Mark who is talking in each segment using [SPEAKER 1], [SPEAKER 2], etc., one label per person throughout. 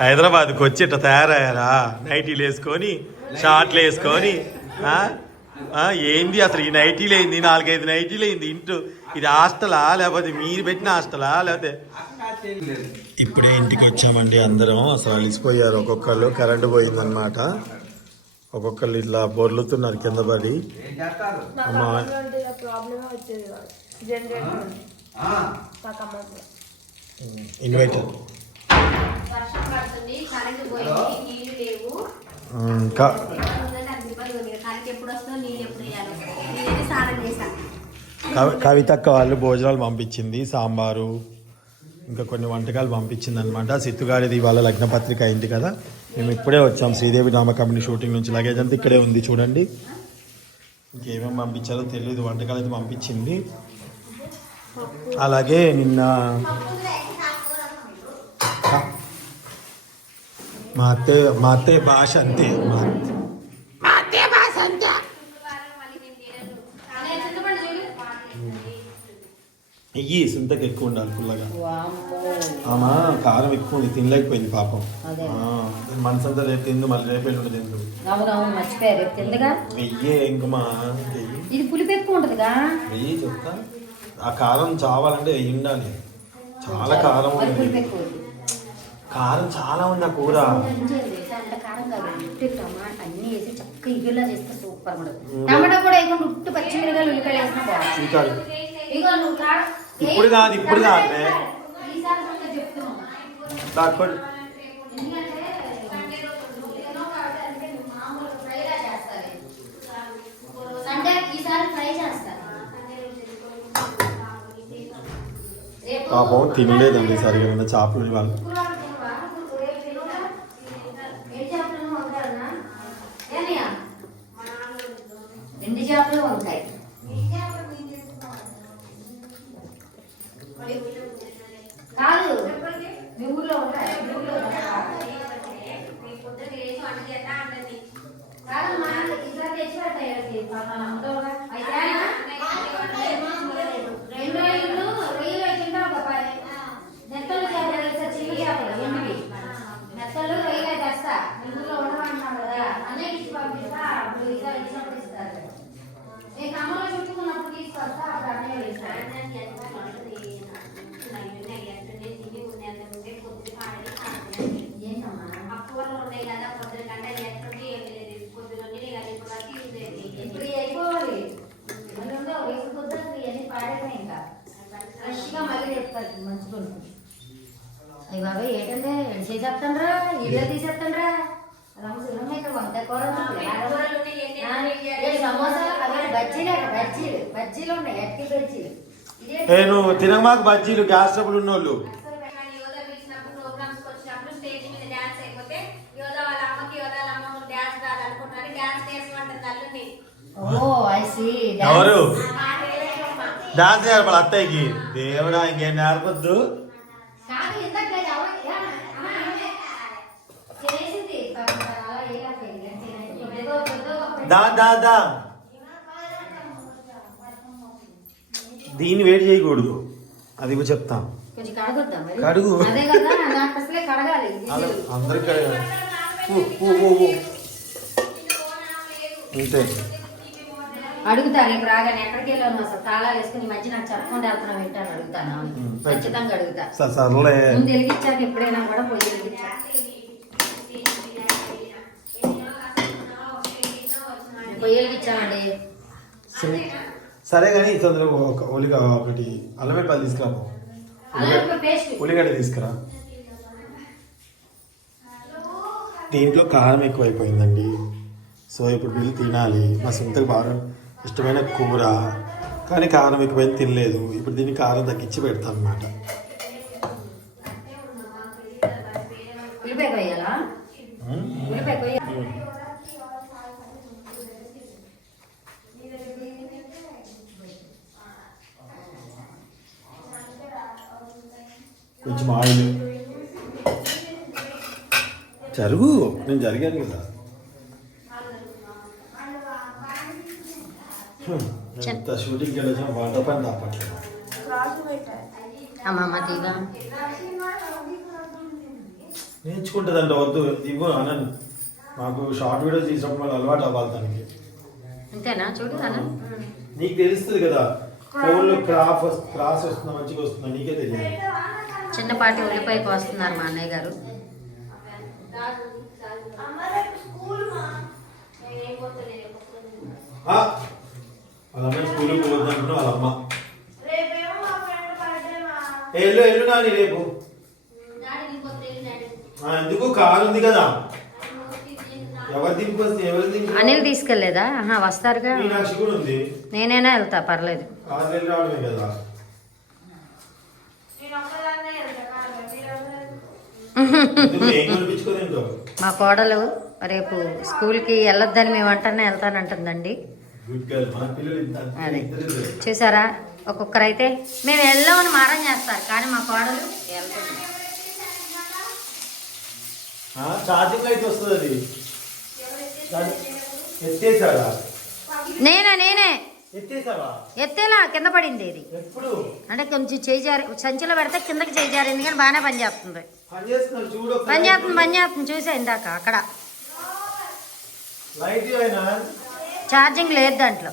[SPEAKER 1] హైదరాబాద్కి వచ్చి ఇట్లా తయారయ్యారా? నైటీలు వేసుకొని షార్ట్లు వేసుకొని ఆ? ఆ, ఏంది అసలు ఈ నైటీలు ఏంది? నాలుగైదు నైటీలు ఏంది? ఇంటూ ఇది హాస్టలా? లేకపోతే మీరు పెట్టిన హాస్టలా? లేకపోతే ఇప్పుడే ఇంటికి వచ్చామండి అందరం. అసలు అలిసిపోయారు. ఒక్కొక్కళ్ళు కరెంటు పోయిందనమాట ఒక్కొక్కళ్ళు ఇట్లా బొర్లుతున్నారు కింద పడి. ఇన్వైటర్
[SPEAKER 2] వర్షం పడుతుంది కరెంట్ పోయింది నీళ్ళు లేవు.
[SPEAKER 1] ఇంకా? కవితక్క వాళ్ళు భోజనాలు పంపించింది సాంబారు ఇంకా కొన్ని వంటకాలు పంపించింది అనమాట సిత్తుగాడిది వాళ్ళ లగ్న పత్రిక అయింది కదా. మేము ఇప్పుడే వచ్చాం శ్రీదేవి నామ కంపెనీ షూటింగ్ నుంచి లగేజ్ అంతా ఇక్కడే ఉంది చూడండి. ఇంకేమేమి పంపించారో తెలియదు వంటకాలు అయితే పంపించింది. అలాగే నిన్న మా అత్తయ్య మా అత్తయ్య భాష అంతే. మా అత్త- ఇయ్యి సుంతకి ఎక్కువ ఉండాలి పుల్లగా. ఆమా కారం ఎక్కువ ఉంది తినలేకపోయింది పాపం. మనసంతా రేపు తిందు మళ్ళీ రేపు ఎల్లుండి తిందు.
[SPEAKER 3] అవునవును మర్చిపోయారు. రేపు తిందగా?
[SPEAKER 1] వెయ్యే ఇంక మా వెయ్యి
[SPEAKER 3] ఇది పులిపు ఎక్కువ ఉంటుందిగా?
[SPEAKER 1] వెయ్యి చెప్తా. ఆ కారం చావాలంటే వెయ్యి ఉండాలి. చాలా కారం ఉంది. కారం చాలా ఉంది ఆ కూర
[SPEAKER 3] అన్ని వేసి చక్కగా ఇగులా చేస్తే సూపర్ టమాటా కూడా వేయకుండా ఉట్టు పచ్చిమిరకాయలు ఉల్లిపాయలు వేసినా
[SPEAKER 1] ఇప్పుడు కాదు ఇప్పుడు కాదు దాక్కోండి. పాపం తినలేదండి సరిగా చేపలు వాళ్ళు
[SPEAKER 3] ఎండి చేపలు వంకాయ కాదు మీ ఊర్లో ఉంటాయి మీ ఊర్లో ఉంటాయా? కాదమ్మా, ఈసారి తెచ్చి పెట్టాయి వాళ్ళకి. పాపం అమ్మతోగా. అయితే రెండు రోజులు రొయ్యలు వచ్చిందా ఒక పది నెత్తలు చేపలు తెలుసా చిల్లి చేపలు ఎండివి నెత్తలు రొయ్యలు తెస్తా మీ ఊర్లో ఉండమంటున్నావు కదా అన్నయ్య ఇచ్చి పంపిస్తా అప్పుడు ఈసారి ఇచ్చినప్పుడు ఇస్తారు నేను అమ్మలో చుట్టుకున్నప్పుడు తీసుకొస్తా అప్పుడు అన్నయ్య ఇస్తాను ఏంటమ్మా ఇప్పుడు ఇవి అయిపోవాలి మళ్ళీ ఉండవు రేపు పొద్దున ఇవన్నీ పాడైపోయి ఇంకా ఫ్రెష్గా మళ్ళీ చెప్తారు మంచిగా ఉంటుంది అయ్యి బాబాయ్ ఏంటంటే చేసేస్తాండ్రా ఇల్లు తీసేస్తాండ్రా రమ్మ ఇక్కడ వంకాయ కూర ఉంది. ఆ, ఏ సమోసా అదే బజ్జీలే బజ్జీలు బజ్జీలు ఉన్నాయి ఎట్టి బజ్జీలు ఇదే
[SPEAKER 1] ఏ నువ్వు తినమాకు బజ్జీలు గ్యాస్ ట్రబుల్ ఉన్నోళ్ళు
[SPEAKER 2] యోగా పిలిచినప్పుడు ప్రోగ్రామ్స్ వచ్చినప్పుడు స్టేజ్ మీద డాన్స్ అయిపోతే యోగా వాళ్ళ అమ్మకి యోగా వాళ్ళ అమ్మ డాన్స్ రాదు అనుకుంటున్నారు డాన్స్ నేర్చుకుంటుంది తల్లిని
[SPEAKER 3] ఓ ఐ సీ
[SPEAKER 1] ఎవరు. డాన్స్ నేర్పాలి అత్తయ్యకి. దేవుడా ఇంకేం నేర్పొద్దు?
[SPEAKER 3] కాదు ఇందాక లేదు, ఎవరు- ఏ, అమ్మ, ఆమె చేసింది పాపం అలా వేయలేకపోయింది. అంటే ఏదో ఏదో ఒక-
[SPEAKER 1] దా దా దా దీన్ని వేడి చేయకూడదు అది చెప్తా
[SPEAKER 3] కొంచెం కడగొద్దా మరి
[SPEAKER 1] కడుగు.
[SPEAKER 3] అదే కదా నాకు అసలే కడగాలి
[SPEAKER 1] అలా అందరికీ ఊ. అంతే
[SPEAKER 3] అడుగుతా రేపు రాగానే ఎక్కడికి వెళ్ళాను అసలు తాళాలు వేసుకుని మధ్య నాకు చెప్పకుండా వెళ్తున్నాం ఏంటని అడుగుతాను ఖచ్చితంగా అడుగుతా ముందు వెలిగించాక ఎప్పుడైనా కూడా పోయి వెలిగించా పొయ్యి వెలిగించామండి
[SPEAKER 1] సరే కానీ తొందరగా ఒక ఉల్లిగా ఒకటి అల్లం వెల్లిపాయలు తీసుకురా పో. ఉల్లిగడ్డ తీసుకురా. దీంట్లో కారం ఎక్కువైపోయిందండి. సో ఇప్పుడు వీళ్ళు తినాలి. మా సొంతకు బాగా ఇష్టమైన కూర. కానీ కారం ఎక్కువైంది తినలేదు. ఇప్పుడు దీన్ని కారం తగ్గించి పెడతాను అనమాట జరిగాను కదా. ఎంత షూటింగ్కి వెళ్ళొచ్చిన వంట పని తప్పట్లేదు
[SPEAKER 3] అమ్మమ్మ
[SPEAKER 1] నేర్చుకుంటుందండి వద్దు ఇవ్వు అనను. మాకు షార్ట్ వీడియోస్ తీసినప్పుడు మళ్ళీ అలవాటు అవ్వాలి దానికి.
[SPEAKER 3] అంతేనా? చూడు
[SPEAKER 1] నీకు తెలుస్తుంది కదా ఫోన్లో క్రాఫ్ క్రాస్ వస్తుందా మంచిగా వస్తుందా నీకే తెలియదు.
[SPEAKER 3] చిన్నపాటి ఉల్లిపాయ కోస్తున్నారు మా అన్నయ్య గారు
[SPEAKER 4] అమ్మ రేపు స్కూల్ మా
[SPEAKER 2] నేనేం పోతలేదు
[SPEAKER 1] ఆ, వాళ్ళ స్కూల్కి వాళ్ళ అమ్మ ఏ, ఎల్లు ఎల్లు నాని రేపు. ఎందుకు? కారు ఉంది కదా.
[SPEAKER 3] అనిల్ తీసుకెళ్ళేదా వస్తారుగా. నేనైనా వెళ్తా? పర్లేదు. మా కోడలు రేపు స్కూల్కి వెళ్ళొద్దని మేము అంటనే వెళ్తానంటుందండి. అదే. చూసారా? ఒక్కొక్కరైతే మేము వెళ్ళామని మారం చేస్తారు కానీ మా కోడలు వెళ్తుంది.
[SPEAKER 1] ఆ, ఛార్జింగ్ లైట్ వస్తుంది అది. ఛార్జింగ్- ఎత్తేసాడా
[SPEAKER 3] నేనే నేనే. ఎత్తేలా? కింద పడింది ఇది.
[SPEAKER 1] ఎప్పుడు?
[SPEAKER 3] అంటే కొంచెం చేయి జారి సంచిలో పెడితే కిందకి చేయి జారింది కానీ బాగానే పని చేస్తుంది.
[SPEAKER 1] పని చేస్తున్నాడు చూడు ఒకసారి.
[SPEAKER 3] పని చేస్తుంది పని చేస్తుంది. చూసా ఇందాక అక్కడ.
[SPEAKER 1] లైట్ అయినా
[SPEAKER 3] ఛార్జింగ్ లేదు దాంట్లో.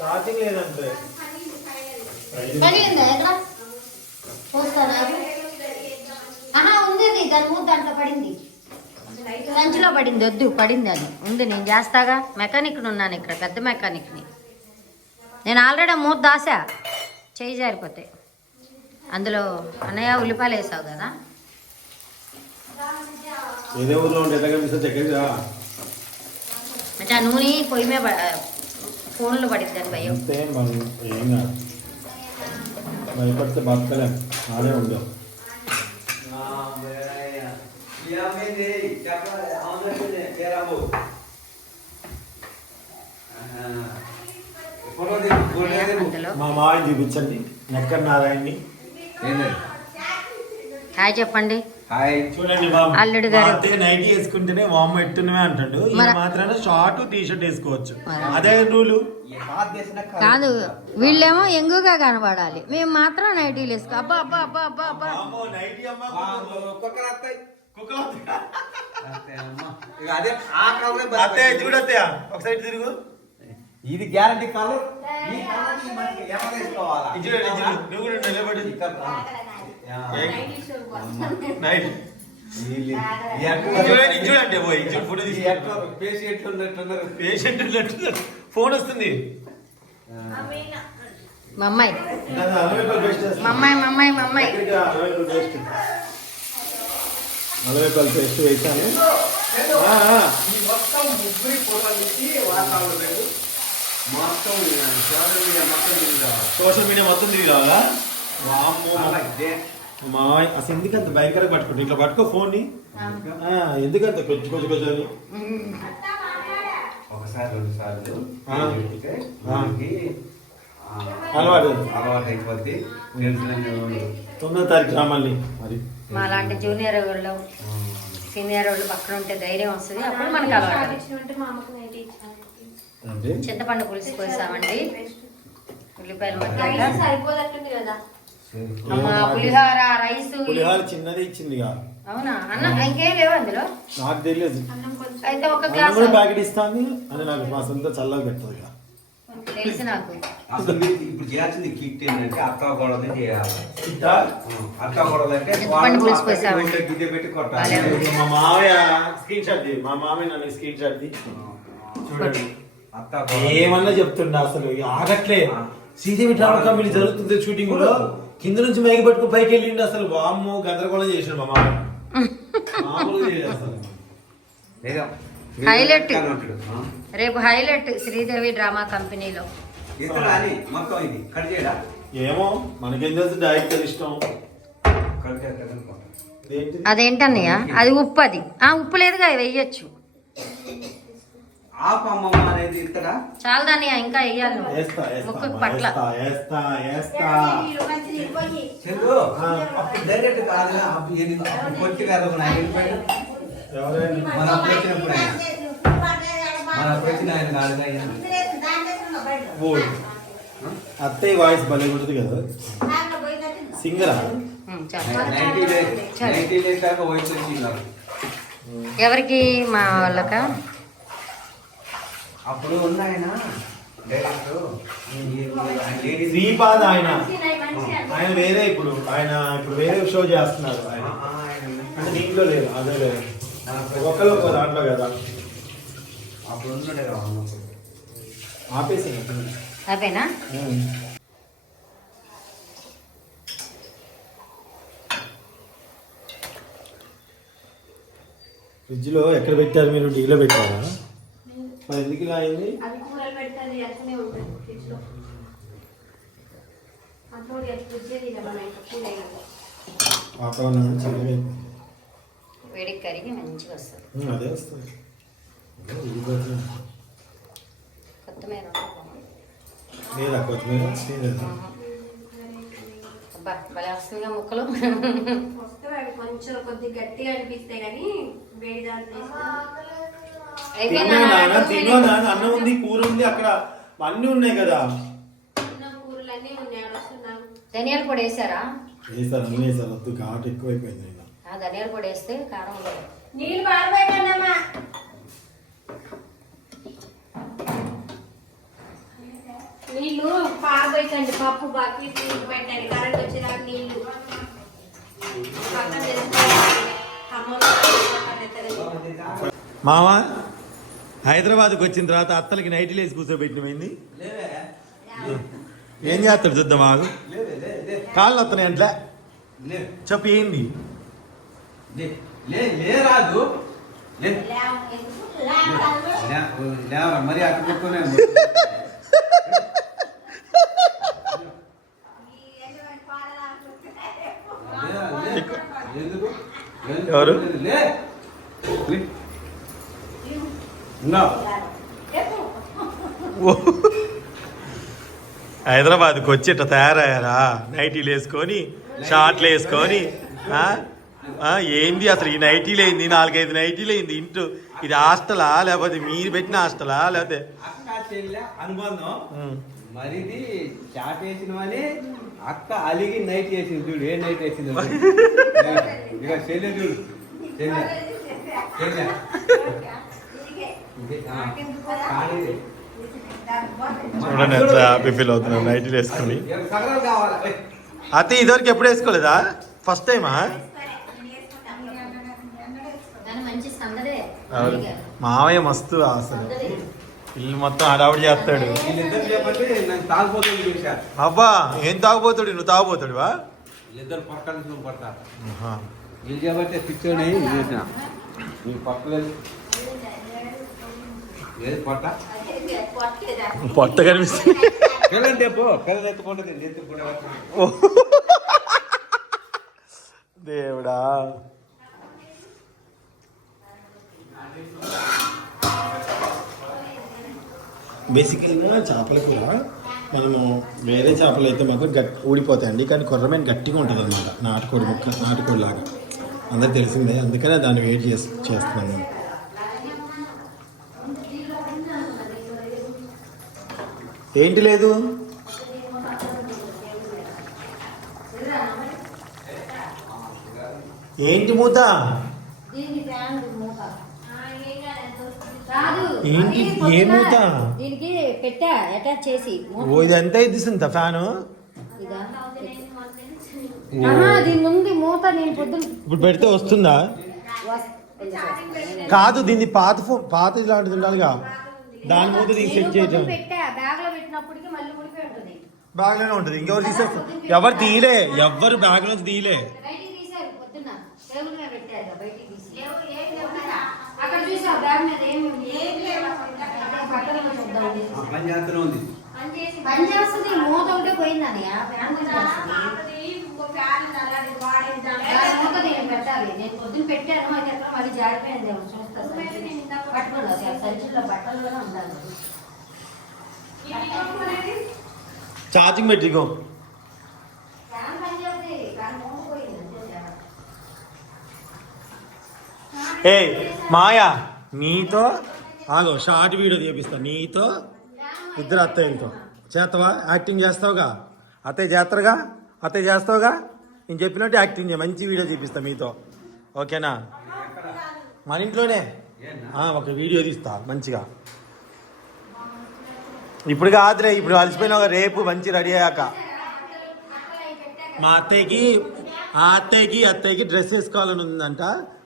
[SPEAKER 1] ఛార్జింగ్ లేదంటే?
[SPEAKER 3] పడిందా ఎక్కడ? చూస్తారా ఆహా ఉంది అది దాని మూడు దాంట్లో పడింది. సంచిలో పడింది. వద్దు పడింది అది. ఉంది నేను చేస్తాగా. మెకానిక్ ఉన్నాను ఇక్కడ పెద్ద మెకానిక్ని నేను ఆల్రెడీ మూత దాసా. చేయి జారిపోతే. అందులో అన్నయ్య ఉల్లిపాయలు వేసావు కదా. ఆ నూనె పొయ్యి మీద ఫోన్లో పడిద్ది అని భయం.
[SPEAKER 1] అంతే మనం ఏం కాదు. భయపడితే బతకలేం. ఆడే ఉండవు
[SPEAKER 3] అందులో
[SPEAKER 1] మా మావి చూపించండి. నెక్కర్ నారాయణని.
[SPEAKER 3] హాయ్ చెప్పండి.
[SPEAKER 1] చూడండి
[SPEAKER 3] అల్లుడు గారు.
[SPEAKER 1] నైటీ వేసుకుంటేనే వామ్ ఎట్టున్నవే అంటాడు. మాత్రాన షార్ట్ టీ షర్ట్ వేసుకోవచ్చు. అదే రూలు
[SPEAKER 3] కాదు వీళ్ళేమో ఎంగుగా కనబడాలి. మేము మాత్రం నైటీలు వేసుకో. అబ్బా అబ్బా అబ్బా అబ్బా అబ్బా.
[SPEAKER 1] నైటీ అమ్మ
[SPEAKER 5] అదే ఆ కలర్
[SPEAKER 1] అత్తయ్య. చూడత్తయ్య ఒకసారి తిరుగు.
[SPEAKER 5] ఇది గ్యారంటీ కలర్ ఈ కలర్ ఈ మనకి ఎవరు వేసుకోవాలా?
[SPEAKER 1] ఇది చూడు, ఇది చూడు. నువ్వు కూడా నిలబడి. చూడండి పోయి ఫోటో
[SPEAKER 5] పేషెంట్ ఉన్నట్టున్నారు
[SPEAKER 1] పేషెంట్ ఉన్నట్టున్నారు. ఫోన్ వస్తుంది
[SPEAKER 3] మా అమ్మాయి. మా అమ్మాయి మా అమ్మాయి మా అమ్మాయి.
[SPEAKER 1] నలభై రూపాయలు పేస్ట్ వేసాను
[SPEAKER 5] సోషల్ మీడియా మొత్తం తిరిగి రావాలి.
[SPEAKER 1] మా అసలు ఎందుకంత భయంకరంగా పట్టుకుంటు ఇట్లా పట్టుకో ఫోన్ని ఎందుకంత కొంచెం కొంచెం కొంచెం అని?
[SPEAKER 5] ఒకసారి రెండు సార్లు
[SPEAKER 1] అలవాటు. తొమ్మిదో తారీఖు మరి?
[SPEAKER 3] మా లాంటి జూనియర్ వాళ్ళు సీనియర్ వాళ్ళు పక్కన ఉంటే ధైర్యం వస్తుంది. అప్పుడు మనకు అలవాటు. చింతపండు పులుసు పోసామండి ఉల్లిపాయలు
[SPEAKER 4] సరిపోదట్టుంది కదా.
[SPEAKER 3] పులిహోర రైస్
[SPEAKER 1] పులిహార చిన్నది ఇచ్చింది ఇక.
[SPEAKER 3] అవునా అన్న ఇంకేం లేవు అందులో
[SPEAKER 1] నాకు తెలియదు
[SPEAKER 4] అన్నం కొంచెం
[SPEAKER 3] అయితే ఒక
[SPEAKER 1] అన్నం
[SPEAKER 3] గ్లాస్
[SPEAKER 1] కూడా ప్యాకెట్ ఇస్తాను అని నాకు మా సొంత చల్లగా పెడుతుంది ఇక.
[SPEAKER 3] తెలుసు నాకు
[SPEAKER 5] అసలు మీరు ఇప్పుడు చేయాల్సింది కిట్ ఏంటంటే అత్త గొడవని చేయాలి
[SPEAKER 1] ఇట్టా?
[SPEAKER 5] అత్త గొడవలు అంటే
[SPEAKER 3] చింతపండు పులుసు పోసామండి.
[SPEAKER 5] గిద్దె పెట్టి కొట్టాలి
[SPEAKER 3] భలే ఉంది.
[SPEAKER 1] ఇప్పుడు మా మామయ్య స్క్రీన్ షాట్ తీ. మా మామయ్య నన్ను స్క్రీన్ షాట్ తీ. చూడండి. ఏమన్నా చెప్తుండ అసలు ఆగట్లే కంపెనీ జరుగుతుంది షూటింగ్లో కింద నుంచి మైకి పట్టుకు పైకి వెళ్ళిండు అసలు. వామ్మో గందరగోళం చేసాడు మా
[SPEAKER 3] హైలైట్. రేపు హైలైట్ శ్రీదేవి డ్రామా కంపెనీలో.
[SPEAKER 1] ఏమో మనకేం తెలుసు డైరెక్టర్ ఇష్టం.
[SPEAKER 3] అదేంటన్నయ్య? అది ఉప్పు అది. ఆ ఉప్పు లేదుగా వెయ్యొచ్చు.
[SPEAKER 5] ఆపు అమ్మమ్మ అనేది
[SPEAKER 3] ఇంకా పట్ల.
[SPEAKER 5] చందు డైరెక్ట్ కాదు. కాదు మన వచ్చినప్పుడు ఆయన మన వచ్చిన ఆయన కాదు.
[SPEAKER 1] అత్తయ్య వాయిస్ భలే ఉంటుంది కదా. సింగరా?
[SPEAKER 3] ఎవరికి? మా వాళ్ళక?
[SPEAKER 5] అప్పుడు ఉన్నాయన డైరెక్టర్ లేడీస్
[SPEAKER 1] శ్రీపాద్ ఆయన. ఆయన వేరే ఇప్పుడు. ఆయన ఇప్పుడు వేరే షో చేస్తున్నారు ఆయన. అంటే దీంట్లో లేదు అదే లేదు. ఒక్కరు ఒక్క దాంట్లో కదా.
[SPEAKER 5] అప్పుడు.
[SPEAKER 1] ఆపేసి
[SPEAKER 3] అయిపోయినా
[SPEAKER 1] ఫ్రిడ్జ్లో ఎక్కడ పెట్టారు మీరు? డీలో పెట్టారా? మరి ఎందుకు ఇలా అయింది?
[SPEAKER 2] అది కూరలు పెడుతుంది అట్లనే ఉంటుంది ఫ్రిడ్జ్లో అప్పుడు ఫ్రిడ్జ్
[SPEAKER 1] వాతావరణం చల్లగా.
[SPEAKER 3] వేడికి కరిగి మంచిగా వస్తుంది.
[SPEAKER 1] అదే వస్తుంది.
[SPEAKER 3] కొత్తిమీర
[SPEAKER 1] లేదా కొత్తిమీర? లేదా
[SPEAKER 3] భలే వస్తుందిగా ముక్కలు.
[SPEAKER 2] కొంచెం కొద్దిగా గట్టిగా అనిపిస్తాయి కానీ వేడి దాంట్లో
[SPEAKER 1] తిన్నా నాన్న, తిన్నా నాన్న, అన్నం ఉంది కూర ఉంది అక్కడ అన్నీ ఉన్నాయి కదా
[SPEAKER 3] ధనియాల పొడి వేసారా
[SPEAKER 1] వేసారు అన్నీ వేసారు వద్దు ఘాటు ఎక్కువైపోయింది నిన్న
[SPEAKER 3] ఆ ధనియాల పొడి వేస్తే కారం
[SPEAKER 2] నీళ్ళు పారిపోయినామా నీళ్ళు పారిపోయిందండి పప్పు బాకి నీళ్ళు పెట్టండి కరెంట్ వచ్చేదాకా నీళ్ళు పక్కన
[SPEAKER 1] మామ హైదరాబాద్కి వచ్చిన తర్వాత అత్తలకి నైట్లు వేసి కూర్చోబెట్టినమైంది ఏం చేస్తాడు చూద్దాం మాకు కాళ్ళు వస్తున్నాయి అంట్లే? చెప్పు ఏంది?
[SPEAKER 5] లే, లే, లే రాదు లే, లే, లేవరా, మరి అక్కడ?
[SPEAKER 1] ఎవరు?
[SPEAKER 5] లే లే. ఉన్నా.
[SPEAKER 1] హైదరాబాద్కి వచ్చి ఇట్లా తయారయ్యారా? నైటీలు వేసుకొని షార్ట్లు వేసుకొని ఆ? ఆ, ఏంది అసలు ఈ నైటీలు ఏంది? నాలుగైదు నైటీలు ఏంది? ఇంటూ ఇది హాస్టలా? లేకపోతే మీరు పెట్టిన హాస్టలా? లేకపోతే
[SPEAKER 5] అనుబంధం. మరిది చాట్ వేసిన అని అక్క అలిగి నైట్ వేసింది చూడు. ఏ నైట్ వేసింది ఇక చెల్లె చూడు. చెల్లె.
[SPEAKER 1] చూడండి ఎంత హ్యాపీ ఫీల్ అవుతున్నారు నైటీలు వేసుకొని. అతే ఇదివరకు ఎప్పుడు వేసుకోలేదా? ఫస్ట్ టైమా
[SPEAKER 3] కానీ మంచి సందడే.
[SPEAKER 1] మావయ్య మస్తు అసలు. ఇల్లు మొత్తం హడావుడి చేస్తాడు. అబ్బా ఏం తాగుపోతాడు నువ్వు తాగుపోతాడువా
[SPEAKER 5] వీళ్ళిద్దరు పక్కన పడతారు. వీళ్ళు నీ పక్కలేదు ఏది పొట్ట?
[SPEAKER 1] పొట్ట కనిపిస్తుంది.
[SPEAKER 5] పిల్లలు ఎత్తుకుంటుంది ఎత్తుకుంటే.
[SPEAKER 1] దేవుడా. బేసికల్గా చేపల కూర మనము వేరే చేపలు అయితే మాకు గట్టి ఊడిపోతాయండి కానీ కొర్రమైన గట్టిగా ఉంటుంది అనమాట నాటుకోడి ముక్క నాటుకోడి లాగా అందరికి తెలిసిందే అందుకనే దాన్ని వెయిట్ చేసి చేస్తున్నాను నేను ఏంటి లేదు? ఏంటి మూత? ఏంటి? ఏ మూత?
[SPEAKER 3] దీనికి పెట్టా అటాచ్ చేసి. మూత.
[SPEAKER 1] ఓ ఇది ఎంత ఫ్యాను?
[SPEAKER 3] ఇదా?
[SPEAKER 2] నేను మొన్న
[SPEAKER 3] ఆహా, దీని ముందు మూత నేను పొద్దున
[SPEAKER 1] ఇప్పుడు పెడితే వస్తుందా?
[SPEAKER 3] వస్-
[SPEAKER 1] కాదు దీన్ని పాత ఫోన్ పాత ఇలాంటిది ఉండాలిగా. దాని మూత తీసి
[SPEAKER 3] నేను
[SPEAKER 1] సెట్ చేయటం
[SPEAKER 3] బ్యాగ్లోనే ఉంటుంది.
[SPEAKER 1] ఇంకెవరు తీసేస్తారు? ఎవరు తీయలే? ఎవరు బ్యాగ్ నుంచి తీయలే?
[SPEAKER 3] తీసారు
[SPEAKER 5] చేస్తూనే
[SPEAKER 3] పెట్టాను అది ఎక్కడ మళ్ళీ జారిపోయింది. ఏమో పట్టుకోండి సంచిలో బట్టల్లోనే ఉండాలి.
[SPEAKER 2] అనేది
[SPEAKER 1] ఛార్జింగ్ పెట్టిగో. ఏ మాయా నీతో ఆగో షార్ట్ వీడియో తీపిస్తా నీతో ఇద్దరు అత్తయ్యలతో. చేస్తావా? యాక్టింగ్ చేస్తావుగా? అత్తయ్య చేస్తారుగా? అత్తయ్య చేస్తావుగా? నేను చెప్పినట్టు యాక్టింగ్ చేయ మంచి వీడియో చూపిస్తా మీతో ఓకేనా? మన ఇంట్లోనే. ఒక వీడియో తీస్తా మంచిగా. ఇప్పుడు కాదురే ఇప్పుడు అలసిపోయినా రేపు మంచి రెడీ అయ్యాక. మా అత్తయ్యకి ఆ అత్తయ్యకి అత్తయ్యకి డ్రెస్ వేసుకోవాలని ఉందంట.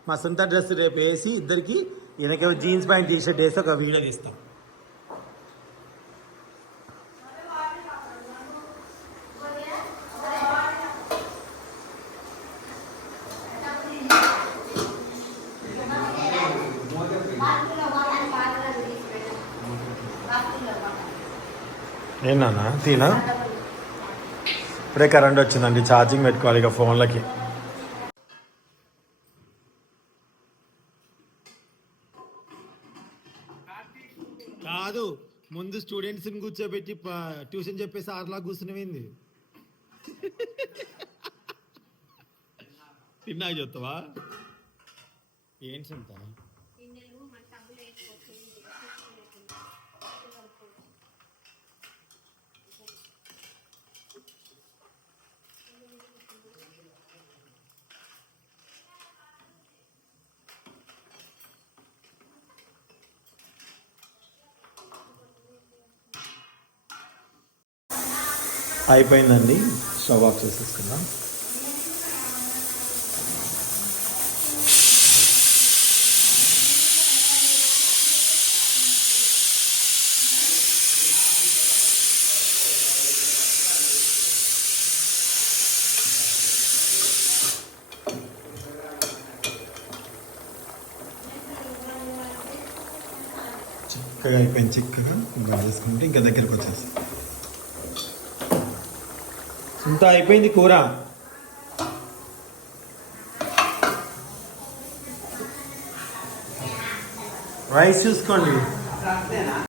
[SPEAKER 1] మా సొంత డ్రెస్ రేపు వేసి ఇద్దరికి ఈయనకేమో జీన్స్ ప్యాంట్ టీ షర్ట్ వేసి ఒక వీడియో తీస్తాం. ఏనా తీనా? ఇప్పుడే కరెంట్ వచ్చిందండి. ఛార్జింగ్ పెట్టుకోవాలి ఇక ఫోన్లకి. కాదు ముందు స్టూడెంట్స్ని కూర్చోబెట్టి ట్యూషన్ చెప్పేసి ఆరులా కూర్చునేవింది తిన్నాక చెప్తావా ఏంటి చెప్తా అయిపోయిందండి. స్టవ్ ఆఫ్ చేసేసుకుందాం. చిక్కగా అయిపోయింది చిక్కగా. ఇంకా చేసుకుంటే ఇంకా దగ్గరికి వచ్చేస్తాం. ఇంత అయిపోయింది కూర. రైస్ చూసుకోండి.